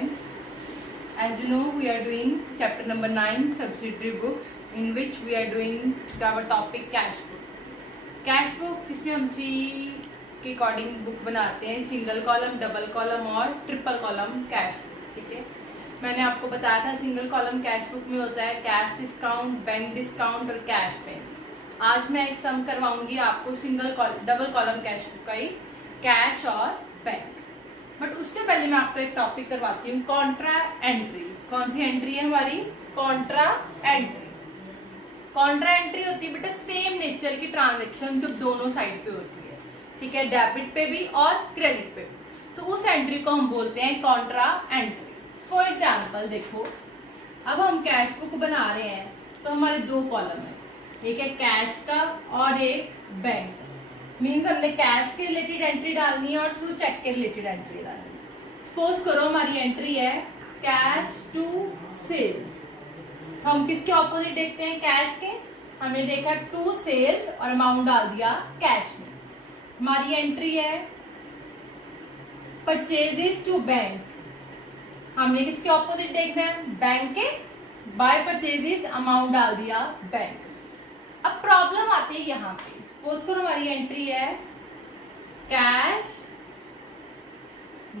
As you know, we are doing chapter number 9, subsidiary books, in which we are doing our topic cash book. Cash book जिसमें हम three के according book बनाते हैं, single column, double column और triple column cash book. ठीक है, मैंने आपको बताया था सिंगल कॉलम कैश बुक में होता है कैश डिस्काउंट, बैंक डिस्काउंट और कैश पे. आज मैं एक सम करवाऊंगी आपको डबल कॉलम कैश बुक का ही, कैश और बैंक. बट उससे पहले मैं आपको एक टॉपिक करवाती हूँ, कॉन्ट्रा एंट्री. कौन सी एंट्री है हमारी? Contra entry. कॉन्ट्रा एंट्री होती है बेटा सेम नेचर की ट्रांजेक्शन जो दोनों साइड पे होती है. ठीक है, डेबिट पे भी और क्रेडिट पे भी. तो उस एंट्री को हम बोलते हैं कॉन्ट्रा एंट्री. फॉर एग्जाम्पल देखो, अब हम कैश बुक बना रहे हैं तो हमारे दो कॉलम है, एक है कैश का और एक बैंक का. मीन्स हमने कैश के रिलेटेड एंट्री डालनी है और थ्रू चेक के रिलेटेड एंट्री डालनी है. सपोज करो हमारी एंट्री है कैश टू सेल्स. हम किसके ऑपोजिट देखते हैं? कैश के. हमने देखा टू सेल्स और अमाउंट डाल दिया कैश में. हमारी एंट्री है परचेजेस टू बैंक. हमने किसके ऑपोजिट देखना है? बैंक के. बाय परचेजेस अमाउंट डाल दिया बैंक. अब प्रॉब्लम आती है यहाँ पे. सपोज करो हमारी एंट्री है कैश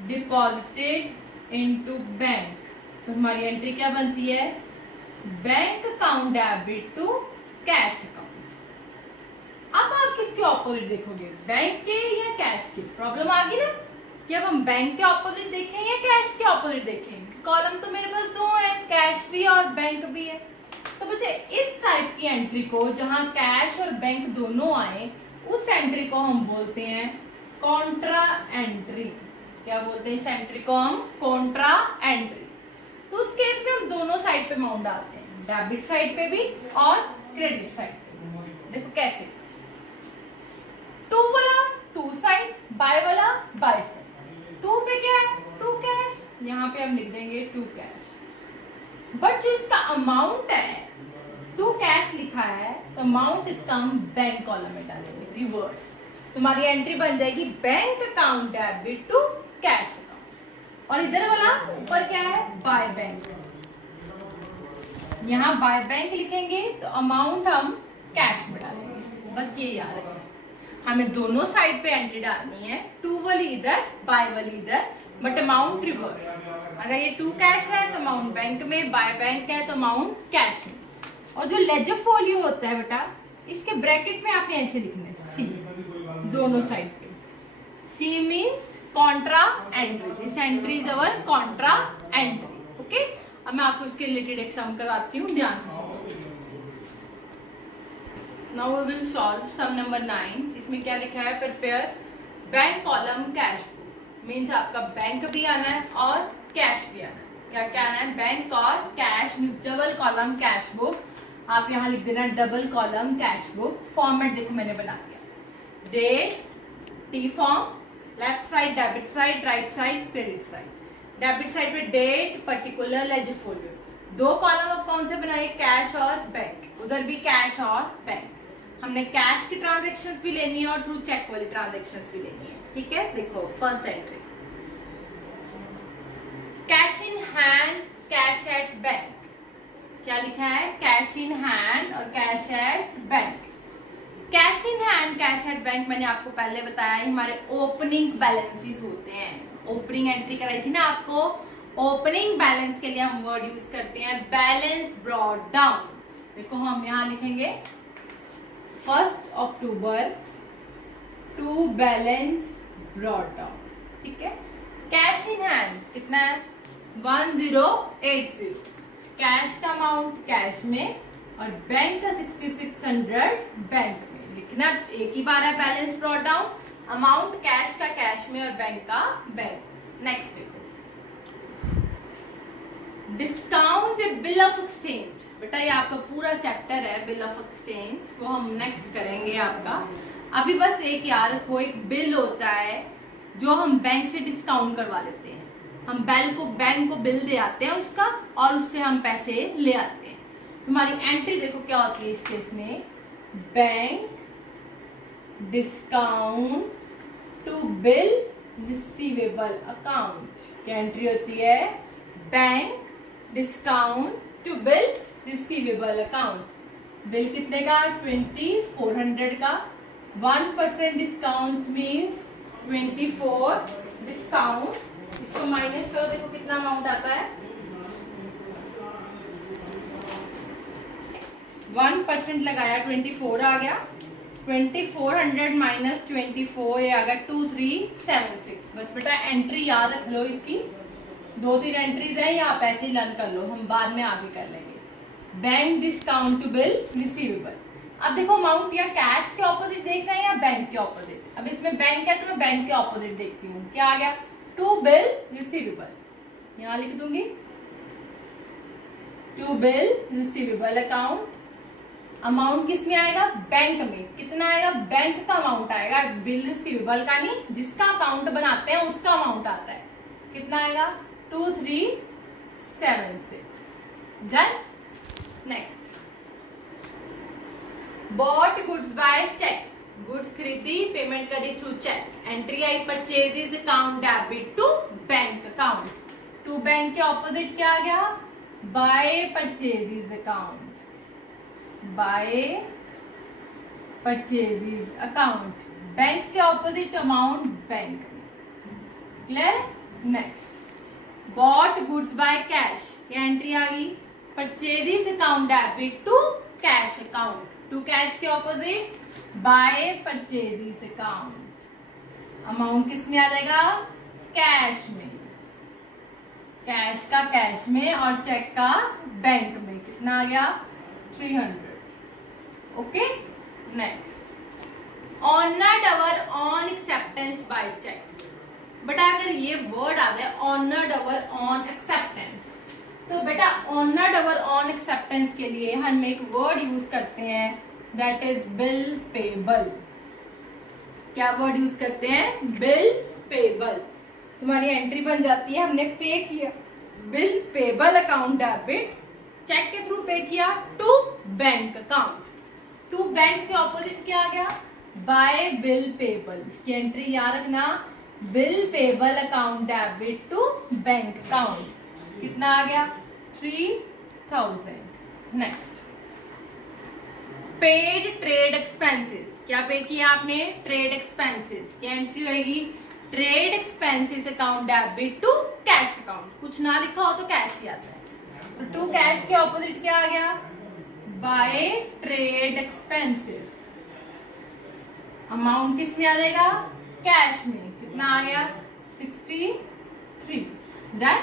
डिपॉजिटेड इनटू बैंक. तो हमारी एंट्री क्या बनती है? Bank account debit to cash account. अब आप किसके ऑपोजिट देखोगे? बैंक के या कैश के? प्रॉब्लम आ गई ना कि अब हम बैंक के ऑपोजिट देखें या कैश के ऑपोजिट देखें. कॉलम तो मेरे पास दो है, कैश भी और बैंक भी है. तो बच्चे इस टाइप की एंट्री को जहां कैश और बैंक दोनों आए, उस एंट्री को हम बोलते हैं कॉन्ट्रा एंट्री. क्या बोलते हैं इस एंट्री को? हम कॉन्ट्रा एंट्री. तो उस केस में हम दोनों साइड पे अमाउंट डालते हैं, डेबिट साइड पे भी और क्रेडिट साइड पे. देखो कैसे, टू वाला टू साइड, बाय वाला बाय साइड. टू पे क्या है? To cash. यहाँ पे हम लिख देंगे टू कैश. बट जो इसका अमाउंट है टू कैश लिखा है, तो अमाउंट इसका हम बैंक कॉलम में डालेंगे रिवर्स. तुम्हारी एंट्री बन जाएगी bank account debit to cash account. और इधर वाला ऊपर क्या है? By bank. यहाँ बाय बैंक लिखेंगे तो अमाउंट हम कैश में डालेंगे. बस ये याद रखें, हमें दोनों साइड पे एंट्री डालनी है. टू वाली इधर, बाय वाली इधर, बट अमाउंट रिवर्स. अगर ये टू कैश है तो अमाउंट बैंक में, बाय बैंक है तो अमाउंट कैश में. और जो लेजर फोलियो होता है बेटा, इसके ब्रैकेट में आपने ऐसे लिखना है सी दोनों साइड पे. C means contra entry. This entry is our contra entry. Okay, अब मैं आपको इसके रिलेटेड एक सम करवाती हूँ, ध्यान से सुनो. Now we will solve some number 9. इसमें क्या लिखा है? Prepare bank column cash book. Means आपका बैंक भी आना है और कैश भी आना है. क्या क्या आना है? बैंक और cash. Means double column cash book. आप यहाँ लिख देना double column cash book. Format देखो मैंने बना दिया. Date T form, left side debit side, right side credit side. Debit side पे डेट, पर्टिकुलर, लेजर फोलियो. दो कॉलम अब कौन से बनाए? कैश और बैंक. उधर भी कैश और बैंक. हमने कैश की ट्रांजेक्शन्स भी लेनी है और थ्रू चेक वाली ट्रांजेक्शन्स भी लेनी है. ठीक है, देखो first entry cash in hand, cash at bank. क्या लिखा है? कैश इन हैंड और cash at bank. Cash in hand, cash at bank मैंने आपको पहले बताया है, हमारे ओपनिंग बैलेंसेस होते हैं. ओपनिंग एंट्री कराई थी ना आपको. ओपनिंग बैलेंस के लिए हम वर्ड यूज करते हैं बैलेंस ब्रॉट डाउन. देखो हम यहाँ लिखेंगे 1 अक्टूबर टू बैलेंस ब्रॉट डाउन. ठीक है. कैश इन हैंड कितना है? 1080. कैश का अमाउंट कैश में और बैंक का 6600 बैंक में. लिखना एक ही बार है balance brought down. Amount cash का कैश में और बैंक का बैंक. नेक्स्ट देखो डिस्काउंट बिल ऑफ एक्सचेंज. बेटा ये आपका पूरा चैप्टर है बिल ऑफ एक्सचेंज, वो हम नेक्स्ट करेंगे आपका. अभी बस एक याद रखो, एक बिल होता है जो हम बैंक से डिस्काउंट करवा लेते हैं. हम बैंक को बिल दे आते हैं उसका और उससे हम पैसे ले आते हैं. तुम्हारी एंट्री देखो क्या होती है इस केस में? Bank discount to bill receivable account. क्या एंट्री होती है? Bank discount to bill receivable account. Bill कितने का? 2400 का। 1% डिस्काउंट मीन्स 24 डिस्काउंट। इसको माइनस करो, देखो कितना अमाउंट आता है। 1% लगाया 24 आ गया। 2400 माइनस 24 ये आ गया 2376। बस बेटा एंट्री याद रख लो इसकी। 2-3 एंट्रीज है, या आप ऐसे ही लर्न कर लो, हम बाद में आगे कर लेंगे। Bank discount to bill receivable. अब देखो अमाउंट या कैश के ऑपोजिट देखना है या बैंक के ऑपोजिट। अब इसमें बैंक है तो मैं बैंक के ऑपोजिट देखती हूँ। क्या आ गया? To bill receivable. यहां लिख दूंगी to bill receivable account. Amount किस में आएगा? बैंक में। कितना आएगा? बैंक का अमाउंट आएगा, बिल रिसीवेबल का नहीं। जिसका अकाउंट बनाते हैं उसका अमाउंट आता है। कितना आएगा? 2376। Done. Next, bought goods by cheque. Goods खरीदी, पेमेंट करी थ्रू चेक। एंट्री आई purchases account debit to bank account. To bank के ऑपोजिट क्या आ गया? By purchases account. By purchases account. Bank के opposite amount bank. Clear? Next, bought goods by cash. ये entry आ गई। Purchases account debit to cash account. To cash के opposite by purchases account. Amount किस में आ जाएगा? कैश में। Cash का कैश में और चेक का बैंक में। कितना आ गया? 300। Okay. Next, honoured our on acceptance by cheque. बेटा अगर ये वर्ड आ जाए ऑनर्ड अवर ऑन एक्सेप्टेंस, तो बेटा ऑनर्ड अवर ऑन एक्सेप्टेंस के लिए हम एक वर्ड यूज करते हैं, दैट इज बिल पेबल। क्या वर्ड यूज करते हैं? Bill payable. तुम्हारी एंट्री बन जाती है, हमने पे किया bill payable account debit, cheque के थ्रू पे किया to bank account. To bank के ऑपोजिट क्या आ गया? By bill payable. इसकी एंट्री याद रखना, bill payable account debit to bank account. कितना आ गया? 3000। Next, paid trade expenses. क्या पे किया आपने? Trade expenses. क्या एंट्री होगी? Trade expenses account debit to cash account. कुछ ना लिखा हो तो कैश ही आता है। तो टू कैश के ऑपोजिट क्या आ गया? Bye trade expenses. अमाउंट किस में आ जाएगा? कैश में। कितना आ गया? 63। Done.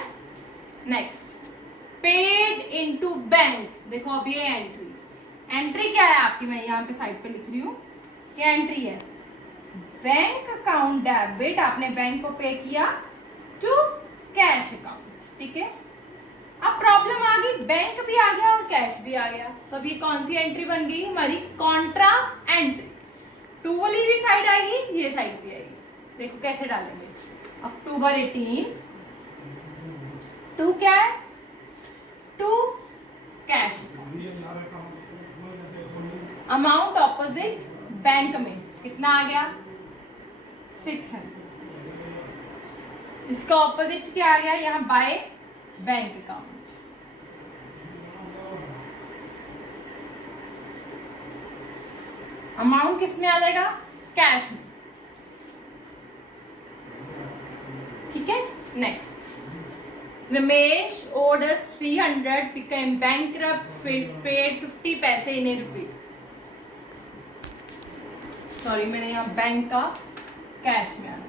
Next, paid into bank. देखो अब ये एंट्री क्या है आपकी? मैं यहाँ पे साइड पे लिख रही हूँ। क्या एंट्री है? Bank account debit. आपने बैंक को पे किया टू कैश अकाउंट। ठीक है। अब प्रॉब्लम आ गई, बैंक भी आ गया और कैश भी आ गया, तो अब ये कौन सी एंट्री बन गई हमारी? Contra entry. टू वाली भी साइड आएगी, ये साइड भी आएगी। देखो कैसे डालेंगे। अक्टूबर 18। टू क्या है? To cash. Amount opposite bank में। कितना आ गया? 600। इसका ऑपोजिट क्या आ गया? यहाँ बाय बैंक अकाउंट। अमाउंट किस में आ जाएगा? कैश में। ठीक है। Next, Ramesh owed us 300, became bankrupt, paid 50 पैसे इन रुपये। सॉरी, मैंने यहाँ बैंक का कैश में आना।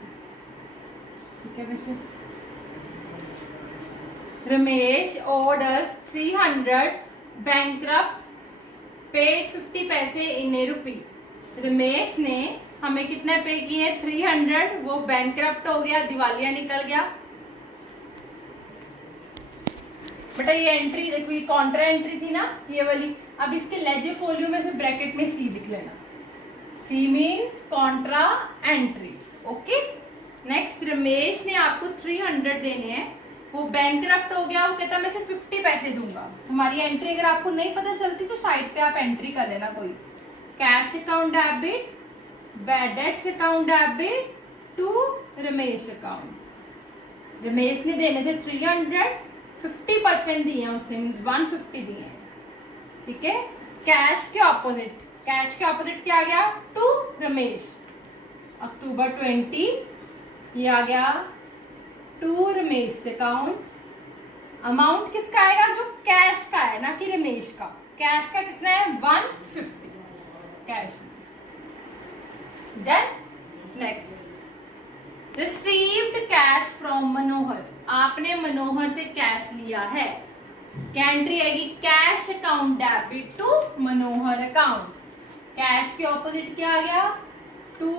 ठीक है बच्चे। Ramesh owed us 300, bankrupt, paid 50 पैसे इन रुपये। रमेश ने हमें कितने पे किए? 300। वो बैंकरप्ट हो गया, दिवालिया निकल गया। बेटा ये एंट्री देखो, ये कॉन्ट्रा एंट्री थी ना, ये वाली। अब इसके लेजर फोलियो में से ब्रैकेट में सी लिख लेना। C means contra entry. Okay. Next, Ramesh ने आपको 300 देने हैं, वो बैंकरप्ट हो गया, वो कहता मैं से 50 पैसे दूंगा। हमारी एंट्री अगर आपको नहीं पता चलती तो साइड पे आप एंट्री कर लेना कोई। Cash account debit, bad debts account debit to Ramesh account. Ramesh ने देने थे 300, 50% दिए हैं उसने, मीन्स 150 दिए हैं, ठीक है। कैश के ऑपोजिट क्या आ गया, टू रमेश, अक्टूबर 20 ये आ गया टू रमेश अकाउंट। अमाउंट किसका आएगा, जो कैश का है, ना कि रमेश का। कैश का कितना है, 150 cash. Then next, received cash from Manohar, आपने मनोहर से कैश लिया है, क्या एंट्री आएगी, cash account debit to Manohar account. Cash के ऑपोजिट क्या आ गया, टू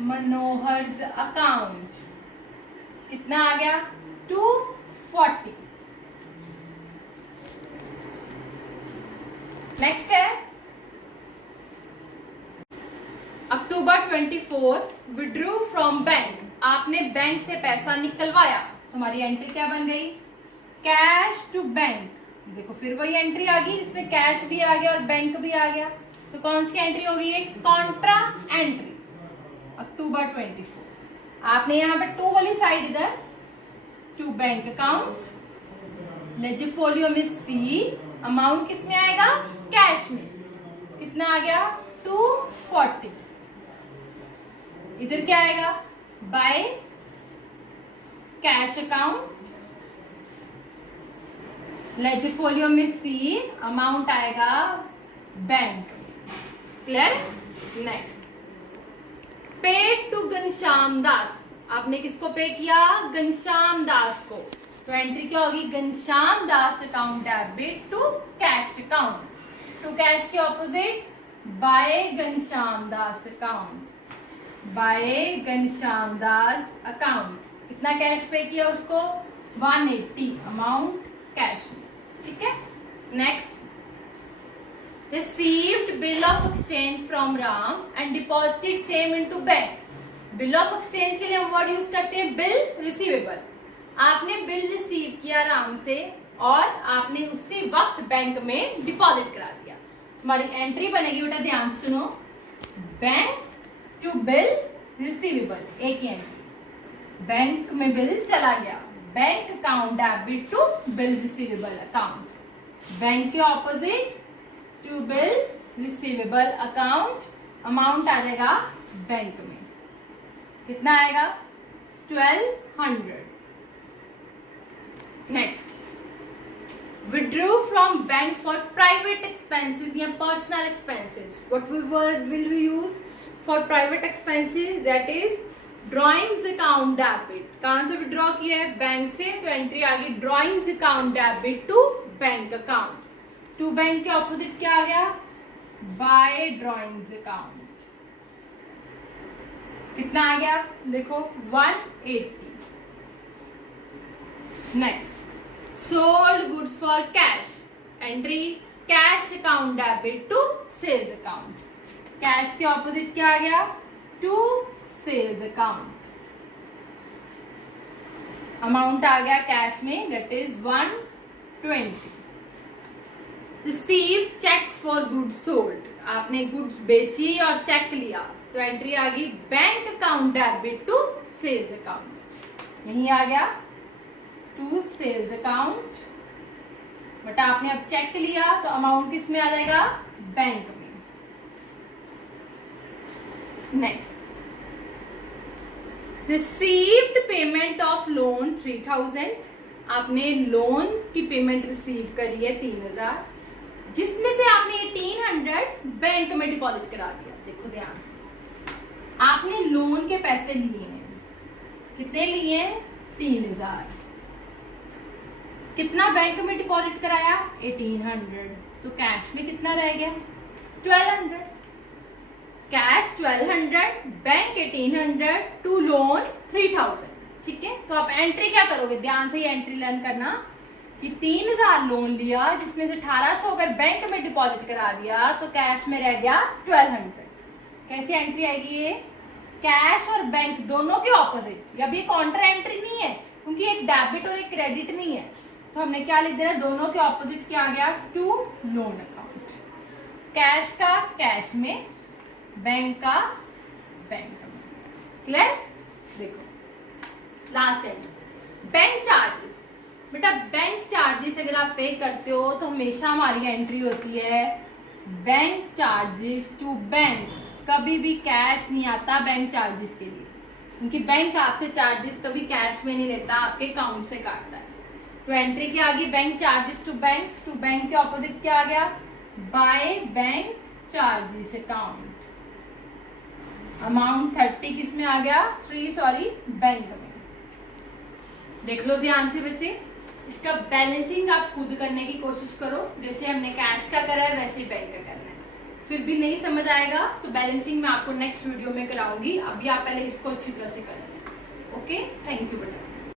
मनोहर्स अकाउंट, कितना आ गया, 240। नेक्स्ट है अक्टूबर 24 विड्रू फ्रॉम बैंक, आपने बैंक से पैसा निकलवाया, तुम्हारी एंट्री क्या बन गई, कैश टू बैंक। देखो फिर वही एंट्री आ गई, इसमें कैश भी आ गया और बैंक भी आ गया, तो कौन सी एंट्री होगी, एक कॉन्ट्रा एंट्री। अक्टूबर 24 आपने यहाँ पे टू वाली साइड इधर, टू बैंक अकाउंट, लेजिफोलियो में सी, अमाउंट किस में आएगा, कैश में, कितना आ गया, 240। इधर क्या आएगा, बाय कैश अकाउंट, लेजिफोलियो में सी, अमाउंट आएगा bank. Clear. Next, paid to Ghanshyam Das, आपने किसको पे किया, घनश्याम दास को, तो एंट्री क्या होगी, Ghanshyam Das account debit to cash account, to cash के opposite by Ghanshyam Das account, by Ghanshyam Das account. कितना कैश पे किया उसको, 180 अमाउंट कैश में, ठीक है। Next, received bill of exchange from Ram and deposited same into bank। Bill of exchange के लिए हम वर्ड यूज करते हैं बिल रिसीवेबल। आपने बिल रिसीव किया राम से और आपने उसी वक्त बैंक में डिपॉजिट करा दिया, तुम्हारी एंट्री बनेगी बेटा, ध्यान से सुनो, बैंक टू बिल रिसीवेबल, एक ही एंट्री, बैंक में बिल चला गया, bank account debit to bill receivable account, bank के opposite to bill receivable account, amount आ जाएगा बैंक में, कितना आएगा, 1200। Next, withdrew from bank for private expenses या personal expenses. What word will we use for private expenses, that is drawings account debit. कहां से withdraw किया है, बैंक से, तो एंट्री आ गई drawings account debit to bank account, to bank के ऑपोजिट क्या आ गया, बाय ड्रॉइंग्स अकाउंट, कितना आ गया, देखो 180। Next, sold goods for cash, entry cash account debit to sales account, cash के ऑपोजिट क्या आ गया, टू सेल्स अकाउंट, अमाउंट आ गया कैश में, that is 120। Receive cheque for goods sold, आपने गुड्स बेची और चेक लिया, तो एंट्री आ गई bank account debit to sales account, यही आ गया टू सेल्स अकाउंट, बट आपने अब चेक लिया तो अमाउंट किस में आ जाएगा, बैंक में। Next, received payment of loan 3000, आपने लोन की पेमेंट रिसीव करी है 3000, जिसमें से आपने 1800 बैंक में डिपॉजिट करा दिया। देखो ध्यान से, आपने लोन के पैसे लिए हैं, कितने लिए हैं, 3000, कितना बैंक में डिपॉजिट कराया, 1800, तो कैश में कितना रह गया, 1200, कैश 1200, बैंक 1800, टू लोन 3000, ठीक है। तो आप एंट्री क्या करोगे, ध्यान से ये एंट्री लर्न करना कि 3000 लोन लिया, जिसमें से 1800 अगर बैंक में डिपॉजिट करा दिया, तो कैश में रह गया 1200। कैसी एंट्री आएगी ये, कैश और बैंक दोनों के ऑपोजिट, अब ये काउंटर एंट्री नहीं है क्योंकि एक डेबिट और एक क्रेडिट नहीं है, तो हमने क्या लिख देना, दोनों के ऑपोजिट क्या आ गया, टू लोन अकाउंट, कैश का कैश में, बैंक का बैंक में। क्लियर। देखो लास्ट एंट्री, बैंक चार्जेस, बेटा बैंक चार्जेस अगर आप पे करते हो तो हमेशा हमारी एंट्री होती है बैंक चार्जेस टू बैंक, कभी भी कैश नहीं आता बैंक चार्जेस के लिए, क्योंकि बैंक आपसे चार्जेस कभी कैश में नहीं लेता, आपके अकाउंट से काटता है। तो एंट्री क्या आ गई, बैंक चार्जेस टू बैंक के ऑपोजिट क्या आ गया, by bank charges account. Amount 30 किस में आ गया, 3 बैंक में। देख लो ध्यान से बच्चे, इसका बैलेंसिंग आप खुद करने की कोशिश करो, जैसे हमने कैश का करा है वैसे ही बैंक का करना है। फिर भी नहीं समझ आएगा तो बैलेंसिंग मैं आपको नेक्स्ट वीडियो में कराऊंगी, अभी आप पहले इसको अच्छी तरह से कर लें। ओके, थैंक यू बेटा।